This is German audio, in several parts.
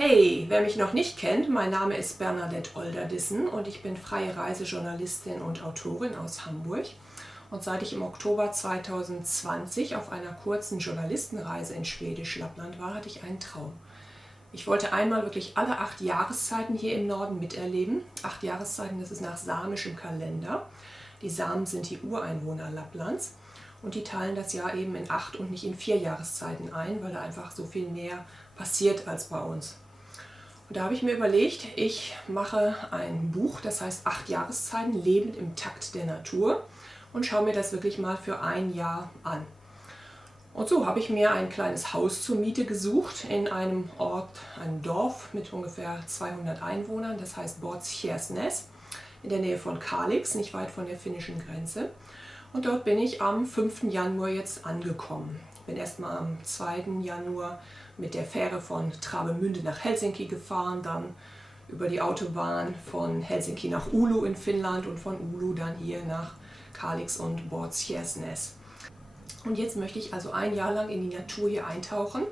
Hey, wer mich noch nicht kennt, mein Name ist Bernadette Olderdissen und ich bin freie Reisejournalistin und Autorin aus Hamburg. Und seit ich im Oktober 2020 auf einer kurzen Journalistenreise in Schwedisch Lappland war, hatte ich einen Traum. Ich wollte einmal wirklich alle 8 Jahreszeiten hier im Norden miterleben. 8 Jahreszeiten, das ist nach samischem Kalender. Die Samen sind die Ureinwohner Lapplands und die teilen das Jahr eben in 8 und nicht in 4 Jahreszeiten ein, weil da einfach so viel mehr passiert als bei uns. Und da habe ich mir überlegt, ich mache ein Buch, das heißt 8 Jahreszeiten, lebend im Takt der Natur, und schaue mir das wirklich mal für ein Jahr an. Und so habe ich mir ein kleines Haus zur Miete gesucht in einem Ort, einem Dorf mit ungefähr 200 Einwohnern, das heißt Båtskärsnäs, in der Nähe von Kalix, nicht weit von der finnischen Grenze. Und dort bin ich am 5. Januar jetzt angekommen. Bin erstmal am 2. Januar mit der Fähre von Travemünde nach Helsinki gefahren, dann über die Autobahn von Helsinki nach Oulu in Finnland und von Oulu dann hier nach Kalix und Båtskärsnäs. Und jetzt möchte ich also ein Jahr lang in die Natur hier eintauchen,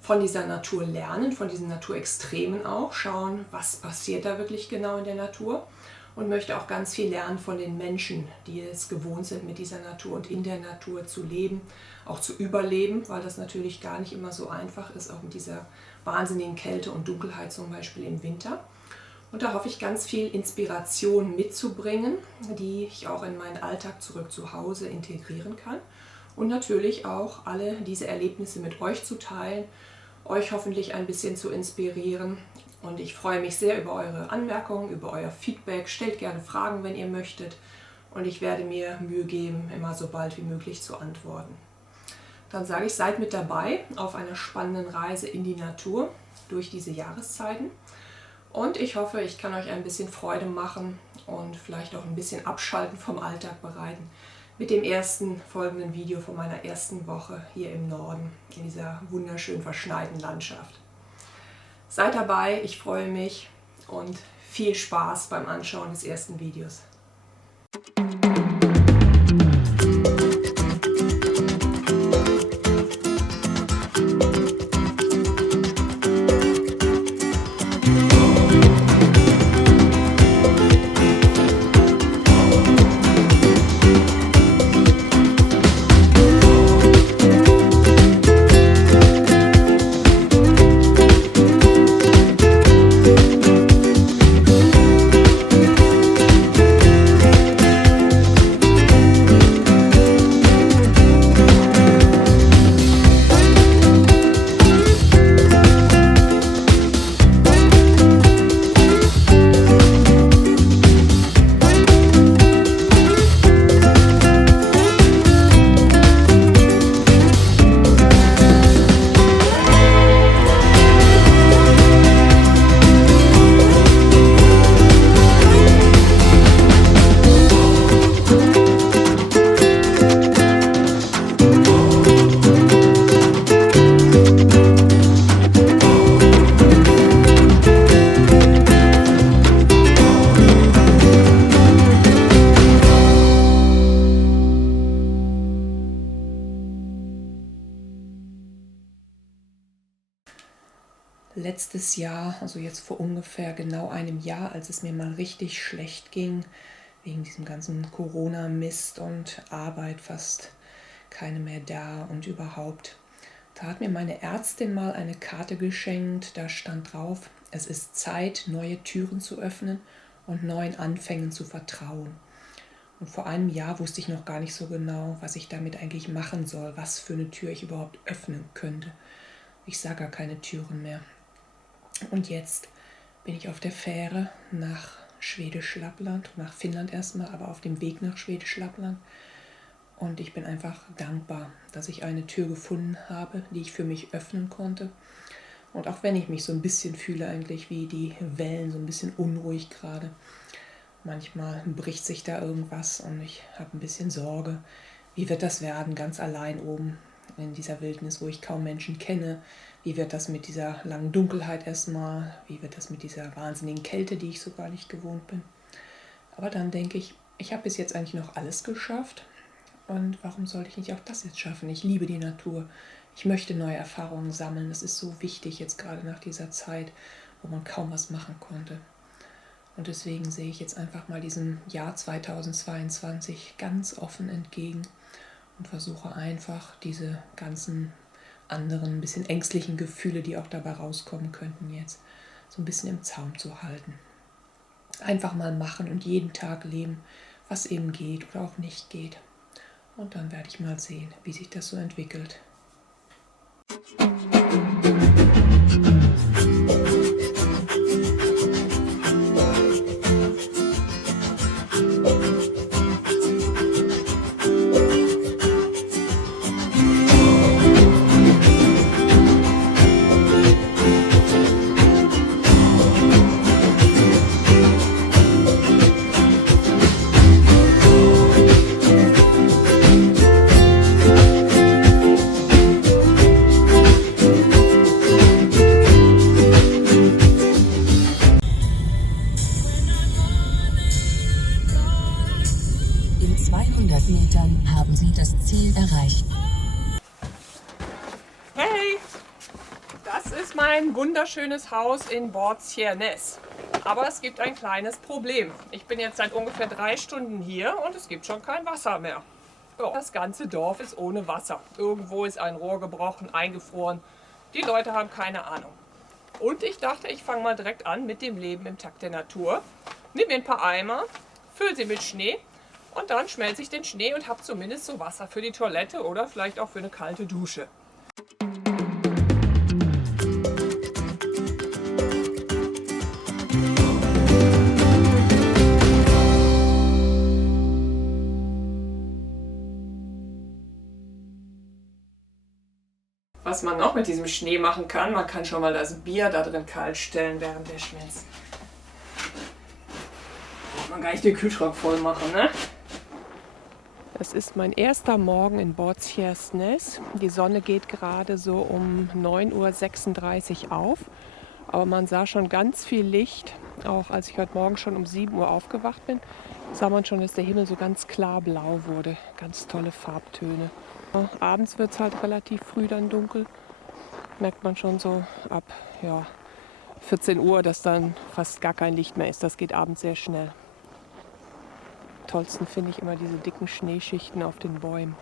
von dieser Natur lernen, von diesen Naturextremen auch, schauen, was passiert da wirklich genau in der Natur, und möchte auch ganz viel lernen von den Menschen, die es gewohnt sind, mit dieser Natur und in der Natur zu leben, auch zu überleben, weil das natürlich gar nicht immer so einfach ist, auch mit dieser wahnsinnigen Kälte und Dunkelheit zum Beispiel im Winter. Und da hoffe ich, ganz viel Inspiration mitzubringen, die ich auch in meinen Alltag zurück zu Hause integrieren kann. Und natürlich auch alle diese Erlebnisse mit euch zu teilen, euch hoffentlich ein bisschen zu inspirieren. Und ich freue mich sehr über eure Anmerkungen, über euer Feedback. Stellt gerne Fragen, wenn ihr möchtet. Und ich werde mir Mühe geben, immer so bald wie möglich zu antworten. Dann sage ich, seid mit dabei auf einer spannenden Reise in die Natur durch diese Jahreszeiten. Und ich hoffe, ich kann euch ein bisschen Freude machen und vielleicht auch ein bisschen Abschalten vom Alltag bereiten mit dem ersten folgenden Video von meiner ersten Woche hier im Norden, in dieser wunderschön verschneiten Landschaft. Seid dabei, ich freue mich und viel Spaß beim Anschauen des ersten Videos. Letztes Jahr, also jetzt vor ungefähr genau einem Jahr, als es mir mal richtig schlecht ging, wegen diesem ganzen Corona-Mist und Arbeit, fast keine mehr da und überhaupt, da hat mir meine Ärztin mal eine Karte geschenkt, da stand drauf: Es ist Zeit, neue Türen zu öffnen und neuen Anfängen zu vertrauen. Und vor einem Jahr wusste ich noch gar nicht so genau, was ich damit eigentlich machen soll, was für eine Tür ich überhaupt öffnen könnte. Ich sah gar keine Türen mehr. Und jetzt bin ich auf der Fähre nach Schwedisch Lappland, nach Finnland erstmal, aber auf dem Weg nach Schwedisch Lappland. Und ich bin einfach dankbar, dass ich eine Tür gefunden habe, die ich für mich öffnen konnte. Und auch wenn ich mich so ein bisschen fühle eigentlich wie die Wellen, so ein bisschen unruhig gerade. Manchmal bricht sich da irgendwas und ich habe ein bisschen Sorge. Wie wird das werden, ganz allein oben in dieser Wildnis, wo ich kaum Menschen kenne? Wie wird das mit dieser langen Dunkelheit erstmal? Wie wird das mit dieser wahnsinnigen Kälte, die ich so gar nicht gewohnt bin? Aber dann denke ich, ich habe bis jetzt eigentlich noch alles geschafft. Und warum sollte ich nicht auch das jetzt schaffen? Ich liebe die Natur. Ich möchte neue Erfahrungen sammeln. Das ist so wichtig jetzt gerade nach dieser Zeit, wo man kaum was machen konnte. Und deswegen sehe ich jetzt einfach mal diesem Jahr 2022 ganz offen entgegen und versuche einfach diese ganzen anderen, ein bisschen ängstlichen Gefühle, die auch dabei rauskommen könnten jetzt, so ein bisschen im Zaum zu halten. Einfach mal machen und jeden Tag leben, was eben geht oder auch nicht geht. Und dann werde ich mal sehen, wie sich das so entwickelt. In 200 Metern haben Sie das Ziel erreicht. Hey, das ist mein wunderschönes Haus in Bortjes. Aber es gibt ein kleines Problem. Ich bin jetzt seit ungefähr 3 Stunden hier und es gibt schon kein Wasser mehr. Ja, das ganze Dorf ist ohne Wasser. Irgendwo ist ein Rohr gebrochen, eingefroren. Die Leute haben keine Ahnung. Und ich dachte, ich fange mal direkt an mit dem Leben im Takt der Natur. Nimm mir ein paar Eimer, fülle sie mit Schnee und dann schmelze ich den Schnee und habe zumindest so Wasser für die Toilette oder vielleicht auch für eine kalte Dusche. Was man noch mit diesem Schnee machen kann, man kann schon mal das Bier da drin kalt stellen, während der schmilzt. Muss man gar nicht den Kühlschrank voll machen, ne? Es ist mein erster Morgen in Bortjes. Die Sonne geht gerade so um 9:36 Uhr auf. Aber man sah schon ganz viel Licht. Auch als ich heute Morgen schon um 7 Uhr aufgewacht bin, sah man schon, dass der Himmel so ganz klar blau wurde. Ganz tolle Farbtöne. Abends wird es halt relativ früh dann dunkel. Merkt man schon so ab 14 Uhr, dass dann fast gar kein Licht mehr ist. Das geht abends sehr schnell. Am tollsten finde ich immer diese dicken Schneeschichten auf den Bäumen.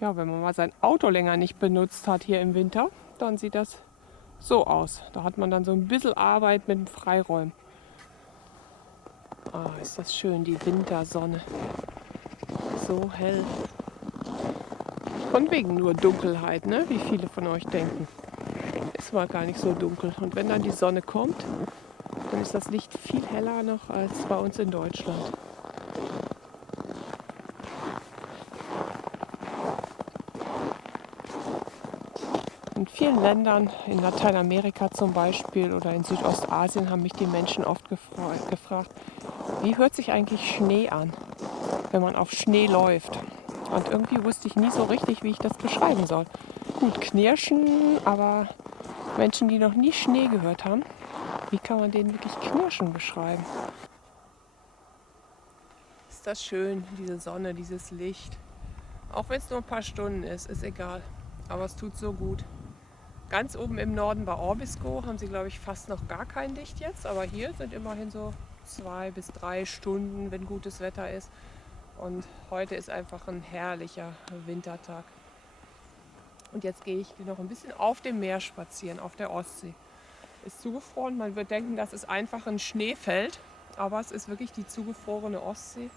Ja, wenn man mal sein Auto länger nicht benutzt hat hier im Winter, dann sieht das so aus. Da hat man dann so ein bisschen Arbeit mit dem Freiräumen. Ah, ist das schön, die Wintersonne. So hell. Von wegen nur Dunkelheit, ne? Wie viele von euch denken. Ist mal gar nicht so dunkel. Und wenn dann die Sonne kommt, dann ist das Licht viel heller noch als bei uns in Deutschland. In vielen Ländern, in Lateinamerika zum Beispiel oder in Südostasien, haben mich die Menschen oft gefragt, wie hört sich eigentlich Schnee an, wenn man auf Schnee läuft? Und irgendwie wusste ich nie so richtig, wie ich das beschreiben soll. Gut, knirschen, aber Menschen, die noch nie Schnee gehört haben, wie kann man den wirklich knirschen beschreiben? Ist das schön, diese Sonne, dieses Licht. Auch wenn es nur ein paar Stunden ist, ist egal. aber es tut so gut. Ganz oben im Norden bei Abisko haben sie, glaube ich, fast noch gar kein Licht jetzt. Aber hier sind immerhin so 2 bis 3 Stunden, wenn gutes Wetter ist. Und heute ist einfach ein herrlicher Wintertag. Und jetzt gehe ich noch ein bisschen auf dem Meer spazieren, auf der Ostsee. Ist zugefroren, man wird denken, das ist einfach ein Schneefeld. Aber es ist wirklich die zugefrorene Ostsee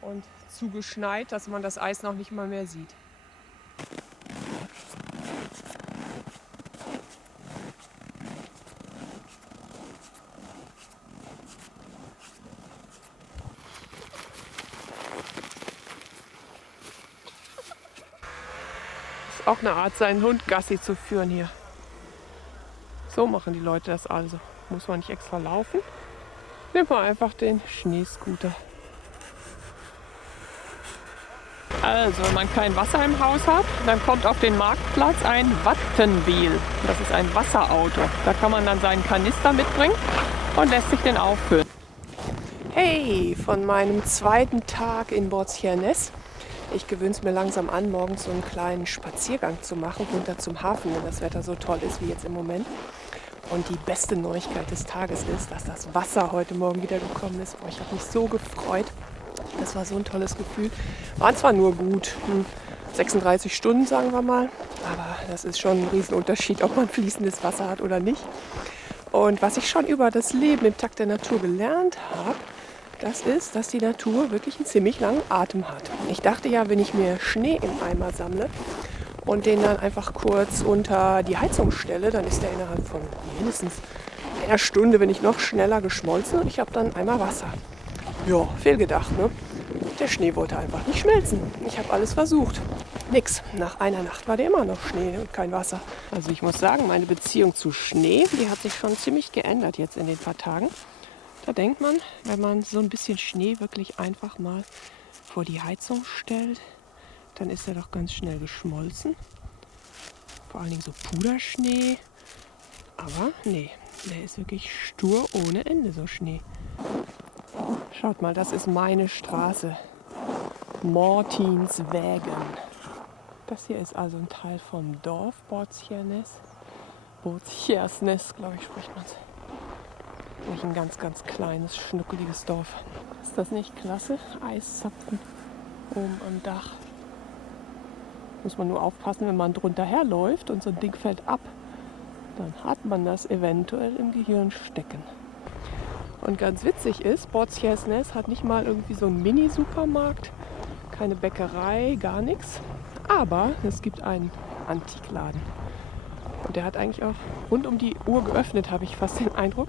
und zugeschneit, dass man das Eis noch nicht mal mehr sieht. Auch eine Art, seinen Hund Gassi zu führen hier. So machen die Leute das also. Muss man nicht extra laufen. Nimmt man einfach den Schneescooter. Also, wenn man kein Wasser im Haus hat, dann kommt auf den Marktplatz ein Wattenbil. Das ist ein Wasserauto. Da kann man dann seinen Kanister mitbringen und lässt sich den auffüllen. Hey, von meinem zweiten Tag in Borzières. Ich gewöhne es mir langsam an, morgens so einen kleinen Spaziergang zu machen, runter zum Hafen, wenn das Wetter so toll ist wie jetzt im Moment. Und die beste Neuigkeit des Tages ist, dass das Wasser heute Morgen wieder gekommen ist. Ich habe mich so gefreut. Das war so ein tolles Gefühl. Waren zwar nur gut 36 Stunden, sagen wir mal, aber das ist schon ein Riesenunterschied, ob man fließendes Wasser hat oder nicht. Und was ich schon über das Leben im Takt der Natur gelernt habe, das ist, dass die Natur wirklich einen ziemlich langen Atem hat. Ich dachte ja, wenn ich mir Schnee im Eimer sammle und den dann einfach kurz unter die Heizung stelle, dann ist der innerhalb von mindestens einer Stunde, wenn nicht noch schneller, geschmolzen und ich habe dann einen Eimer Wasser. Ja, fehlgedacht, ne? Der Schnee wollte einfach nicht schmelzen. Ich habe alles versucht. Nix. Nach einer Nacht war der immer noch Schnee und kein Wasser. Also ich muss sagen, meine Beziehung zu Schnee, die hat sich schon ziemlich geändert jetzt in den paar Tagen. Da denkt man, wenn man so ein bisschen Schnee wirklich einfach mal vor die Heizung stellt, dann ist er doch ganz schnell geschmolzen. Vor allen Dingen so Puderschnee. Aber nee, der ist wirklich stur ohne Ende, so Schnee. Schaut mal, das ist meine Straße. Mortinswägen. Das hier ist also ein Teil vom Dorf Borzières. Borzières, glaube ich, spricht man es. Wirklich ein ganz, ganz kleines, schnuckeliges Dorf. Ist das nicht klasse? Eiszapfen oben am Dach. Muss man nur aufpassen, wenn man drunter herläuft und so ein Ding fällt ab. Dann hat man das eventuell im Gehirn stecken. Und ganz witzig ist, Borzières hat nicht mal irgendwie so einen Mini-Supermarkt, keine Bäckerei, gar nichts. Aber es gibt einen Antikladen. Und der hat eigentlich auch rund um die Uhr geöffnet, habe ich fast den Eindruck.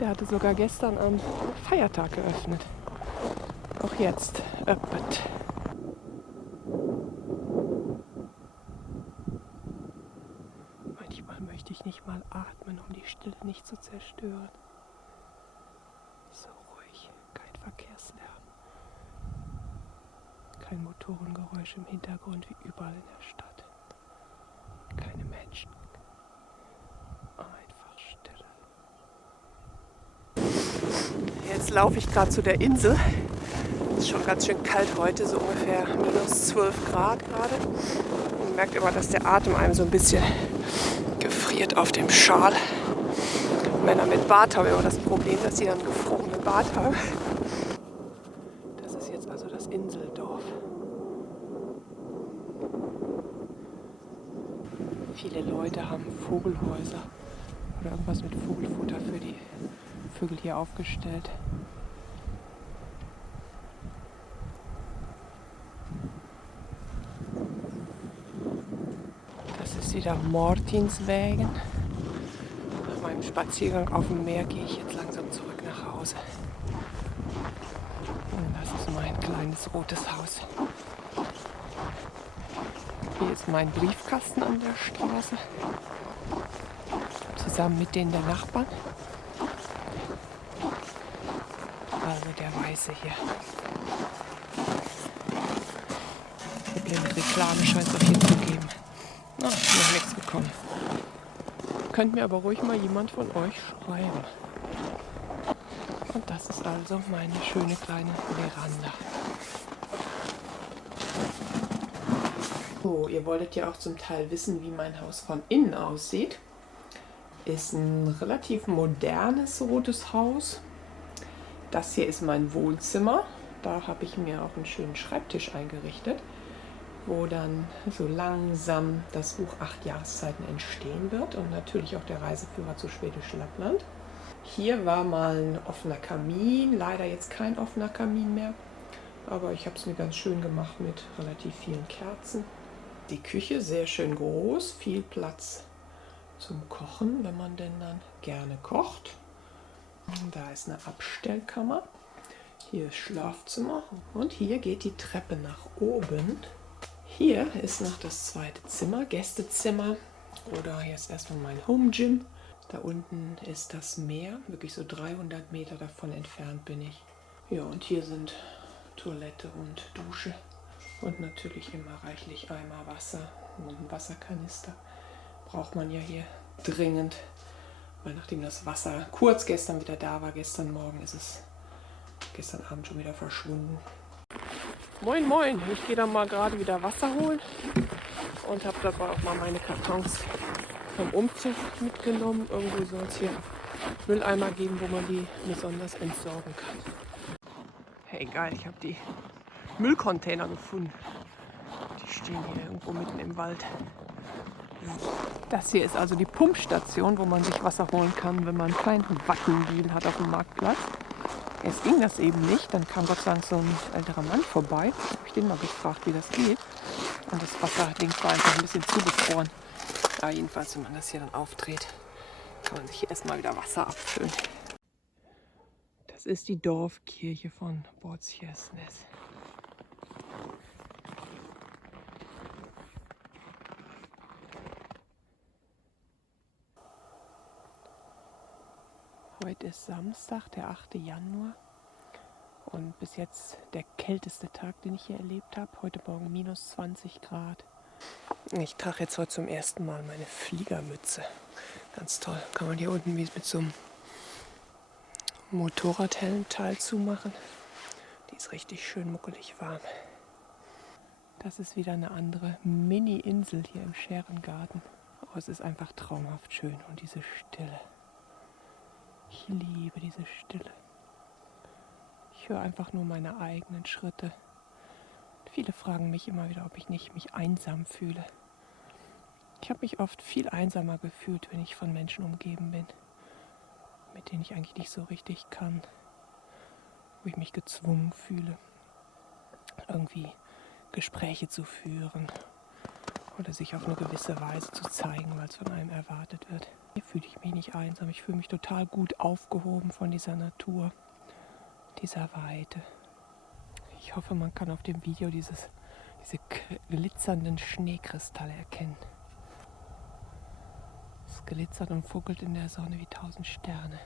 Der hatte sogar gestern am Feiertag geöffnet. Auch jetzt öppet. Manchmal möchte ich nicht mal atmen, um die Stille nicht zu zerstören. So ruhig, kein Verkehrslärm. Kein Motorengeräusch im Hintergrund wie überall in der Stadt. Keine Menschen. Einfach Stille. Jetzt laufe ich gerade zu der Insel. Es ist schon ganz schön kalt heute, so ungefähr minus 12 Grad gerade. Man merkt immer, dass der Atem einem so ein bisschen gefriert auf dem Schal. Männer mit Bart haben immer das Problem, dass sie dann gefrorenen Bart haben. Das ist jetzt also das Inseldorf. Viele Leute haben Vogelhäuser oder irgendwas mit Vogelfutter für die Vögel hier aufgestellt. Das ist wieder Mortinswägen. Nach meinem Spaziergang auf dem Meer gehe ich jetzt langsam zurück nach Hause. Und das ist mein kleines rotes Haus. Hier ist mein Briefkasten an der Straße. Zusammen mit denen der Nachbarn. Also der Weiße hier. Problem mit Reklame scheint es auf jeden zu geben. Na, noch nichts bekommen. Könnt mir aber ruhig mal jemand von euch schreiben. Und das ist also meine schöne kleine Veranda. So, ihr wolltet ja auch zum Teil wissen, wie mein Haus von innen aussieht. Ist ein relativ modernes rotes Haus. Das hier ist mein Wohnzimmer. Da habe ich mir auch einen schönen Schreibtisch eingerichtet, wo dann so langsam das Buch 8 Jahreszeiten entstehen wird und natürlich auch der Reiseführer zu Schwedisch Lappland. Hier war mal ein offener Kamin, leider jetzt kein offener Kamin mehr, aber ich habe es mir ganz schön gemacht mit relativ vielen Kerzen. Die Küche sehr schön groß, viel Platz zum Kochen, wenn man denn dann gerne kocht. Da ist eine Abstellkammer. Hier ist Schlafzimmer und hier geht die Treppe nach oben. Hier ist noch das zweite Zimmer, Gästezimmer, oder hier ist erstmal mein Home Gym. Da unten ist das Meer, wirklich so 300 Meter davon entfernt bin ich. Ja, und hier sind Toilette und Dusche und natürlich immer reichlich Eimer Wasser und ein Wasserkanister. Braucht man ja hier dringend, weil nachdem das Wasser kurz gestern wieder da war, gestern Morgen ist es gestern Abend schon wieder verschwunden. Moin moin, ich gehe dann mal gerade wieder Wasser holen und habe dabei auch mal meine Kartons vom Umzug mitgenommen. Irgendwo soll es hier Mülleimer geben, wo man die besonders entsorgen kann. Hey geil, ich habe die Müllcontainer gefunden. Die stehen hier irgendwo mitten im Wald. Das hier ist also die Pumpstation, wo man sich Wasser holen kann, wenn man kein Wattendeal hat auf dem Marktplatz. Erst ging das eben nicht, dann kam Gott sei Dank so ein älterer Mann vorbei. Da habe ich den mal gefragt, wie das geht. Und das Wasserding war einfach ein bisschen zugefroren. Ja, jedenfalls, wenn man das hier dann aufdreht, kann man sich hier erstmal wieder Wasser abfüllen. Das ist die Dorfkirche von Båtskärsnäs. Heute ist Samstag, der 8. Januar. Und bis jetzt der kälteste Tag, den ich hier erlebt habe. Heute Morgen minus 20 Grad. Ich trage jetzt heute zum ersten Mal meine Fliegermütze. Ganz toll. Kann man hier unten wie mit so einem Motorradhelmteil zumachen. Die ist richtig schön muckelig warm. Das ist wieder eine andere Mini-Insel hier im Scherengarten. Aber es ist einfach traumhaft schön. Und diese Stille. Ich liebe diese Stille. Ich höre einfach nur meine eigenen Schritte. Viele fragen mich immer wieder, ob ich nicht mich einsam fühle. Ich habe mich oft viel einsamer gefühlt, wenn ich von Menschen umgeben bin, mit denen ich eigentlich nicht so richtig kann, wo ich mich gezwungen fühle, irgendwie Gespräche zu führen oder sich auf eine gewisse Weise zu zeigen, weil es von einem erwartet wird. Hier fühle ich mich nicht einsam. Ich fühle mich total gut aufgehoben von dieser Natur, dieser Weite. Ich hoffe, man kann auf dem Video diese glitzernden Schneekristalle erkennen. Es glitzert und funkelt in der Sonne wie 1000 Sterne.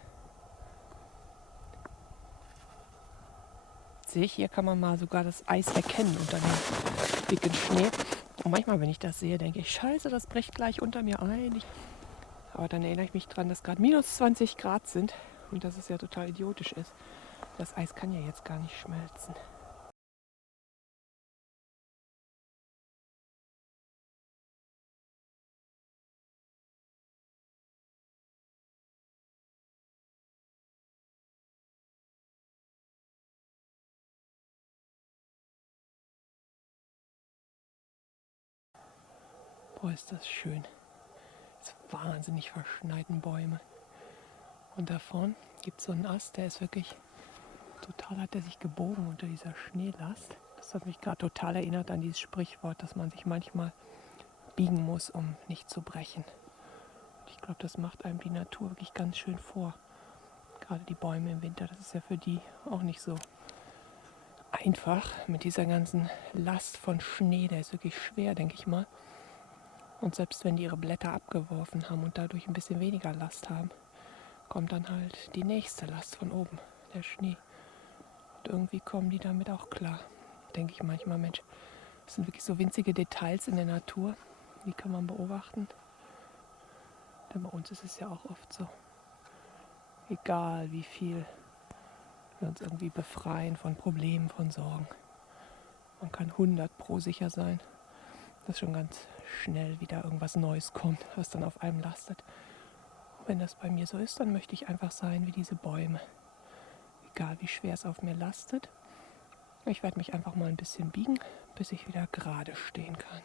Sehe ich, hier kann man mal sogar das Eis erkennen unter dem dicken Schnee. Und manchmal, wenn ich das sehe, denke ich, scheiße, das bricht gleich unter mir ein. Aber dann erinnere ich mich daran, dass gerade minus 20 Grad sind und dass es ja total idiotisch ist. Das Eis kann ja jetzt gar nicht schmelzen. Boah, ist das schön. Es sind wahnsinnig verschneiten Bäume. Und da vorne gibt es so einen Ast, der ist wirklich total, hat er sich gebogen unter dieser Schneelast. Das hat mich gerade total erinnert an dieses Sprichwort, dass man sich manchmal biegen muss, um nicht zu brechen. Und ich glaube, das macht einem die Natur wirklich ganz schön vor. Gerade die Bäume im Winter, das ist ja für die auch nicht so einfach mit dieser ganzen Last von Schnee. Der ist wirklich schwer, denke ich mal. Und selbst wenn die ihre Blätter abgeworfen haben und dadurch ein bisschen weniger Last haben, kommt dann halt die nächste Last von oben, der Schnee. Und irgendwie kommen die damit auch klar. Denke ich manchmal, Mensch, das sind wirklich so winzige Details in der Natur, die kann man beobachten. Denn bei uns ist es ja auch oft so, egal wie viel wir uns irgendwie befreien von Problemen, von Sorgen. Man kann 100% sicher sein, dass schon ganz schnell wieder irgendwas Neues kommt, was dann auf einem lastet. Und wenn das bei mir so ist, dann möchte ich einfach sein wie diese Bäume. Egal wie schwer es auf mir lastet. Ich werde mich einfach mal ein bisschen biegen, bis ich wieder gerade stehen kann.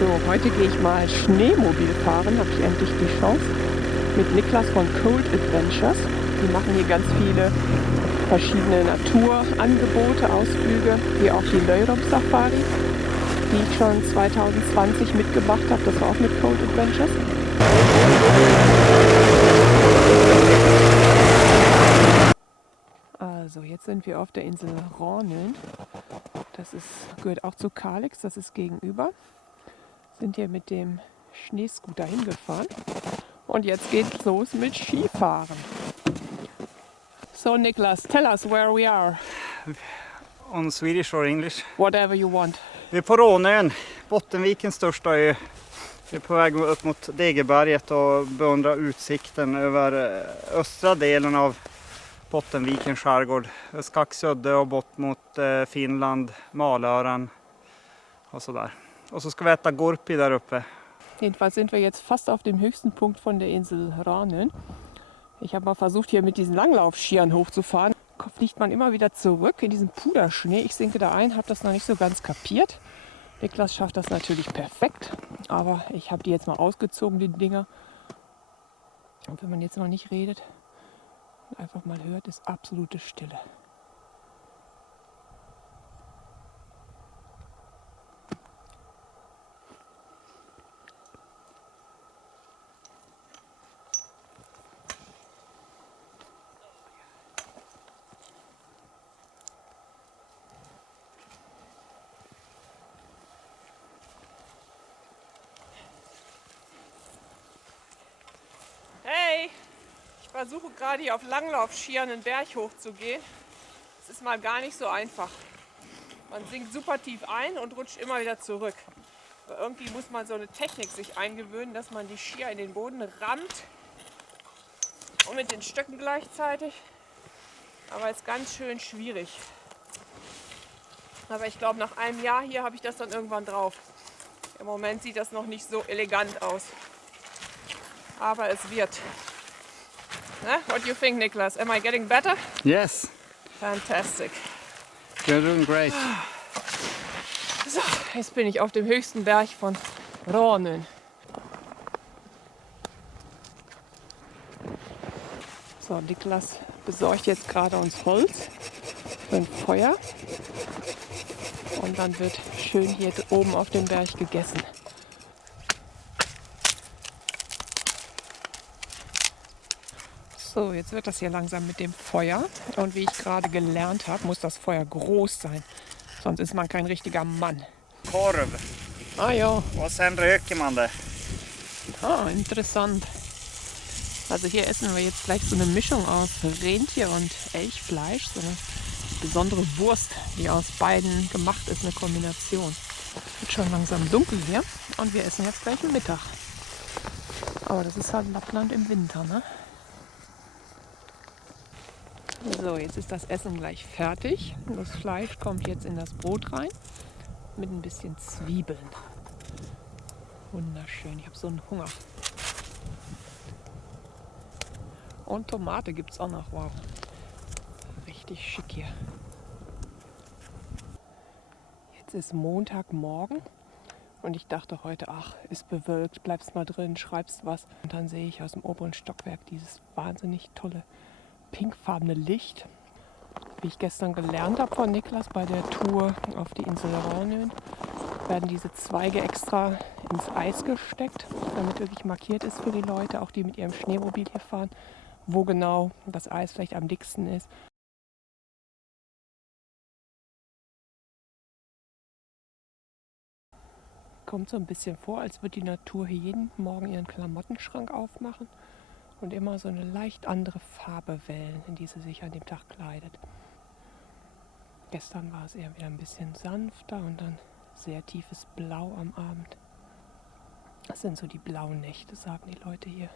So, heute gehe ich mal Schneemobil fahren, habe ich endlich die Chance, mit Niklas von Cold Adventures. Die machen hier ganz viele verschiedene Naturangebote, Ausflüge, wie auch die Leurup Safari, die ich schon 2020 mitgemacht habe. Das war auch mit Cold Adventures. Also, jetzt sind wir auf der Insel Rhorneln. Das gehört auch zu Kalix, das ist gegenüber. Sind hier mit dem Schneescooter hingefahren. Und jetzt geht's los mit Skifahren. So Niklas, tell us where we are. On Swedish or English? Whatever you want. Vi är på Rånön, Bottenvikens största ö. Vi är på väg upp mot Degerberget och beundrar utsikten över östra delen av Bottenvikens skärgård. Skaxödde och bort mot Finland, Malören och sådär. Und so ska vi äta Gorpi där uppe. Jedenfalls sind wir jetzt fast auf dem höchsten Punkt von der Insel Rhorneln. Ich habe mal versucht, hier mit diesen Langlaufskiern hochzufahren. Da fliegt man immer wieder zurück in diesen Puderschnee. Ich sinke da ein, habe das noch nicht so ganz kapiert. Niklas schafft das natürlich perfekt, aber ich habe die jetzt mal ausgezogen, die Dinger. Und wenn man jetzt noch nicht redet und einfach mal hört, ist absolute Stille. Hey, ich versuche gerade hier auf Langlaufskiern einen Berg hochzugehen. Es ist mal gar nicht so einfach. Man sinkt super tief ein und rutscht immer wieder zurück. Aber irgendwie muss man so eine Technik sich eingewöhnen, dass man die Skier in den Boden rammt und mit den Stöcken gleichzeitig. Aber es ist ganz schön schwierig. Aber ich glaube, nach einem Jahr hier habe ich das dann irgendwann drauf. Im Moment sieht das noch nicht so elegant aus. Aber es wird. What do you think, Niklas? Am I getting better? Yes. Fantastic. You're doing great. So, jetzt bin ich auf dem höchsten Berg von Rhorneln. So, Niklas besorgt jetzt gerade uns Holz für ein Feuer. Und dann wird schön hier oben auf dem Berg gegessen. So, jetzt wird das hier langsam mit dem Feuer. Und wie ich gerade gelernt habe, muss das Feuer groß sein. Sonst ist man kein richtiger Mann. Korv. Ah ja. Och sen röker man det. Ah, interessant. Also hier essen wir jetzt gleich so eine Mischung aus Rentier- und Elchfleisch. So eine besondere Wurst, die aus beiden gemacht ist, eine Kombination. Wird schon langsam dunkel hier und wir essen jetzt gleich Mittag. Aber das ist halt Lappland im Winter, ne? So, jetzt ist das Essen gleich fertig. Das Fleisch kommt jetzt in das Brot rein mit ein bisschen Zwiebeln. Wunderschön, ich habe so einen Hunger. Und Tomate gibt es auch noch, wow. Richtig schick hier. Jetzt ist Montagmorgen und ich dachte heute, ach, ist bewölkt, bleibst mal drin, schreibst was. Und dann sehe ich aus dem oberen Stockwerk dieses wahnsinnig tolle pinkfarbene Licht. Wie ich gestern gelernt habe von Niklas bei der Tour auf die Insel Rhône, werden diese Zweige extra ins Eis gesteckt, damit wirklich markiert ist für die Leute, auch die mit ihrem Schneemobil hier fahren, wo genau das Eis vielleicht am dicksten ist. Kommt so ein bisschen vor, als würde die Natur hier jeden Morgen ihren Klamottenschrank aufmachen und immer so eine leicht andere Farbe wählen, in die sie sich an dem Tag kleidet. Gestern war es eher wieder ein bisschen sanfter und dann sehr tiefes Blau am Abend. Das sind so die blauen Nächte, sagen die Leute hier.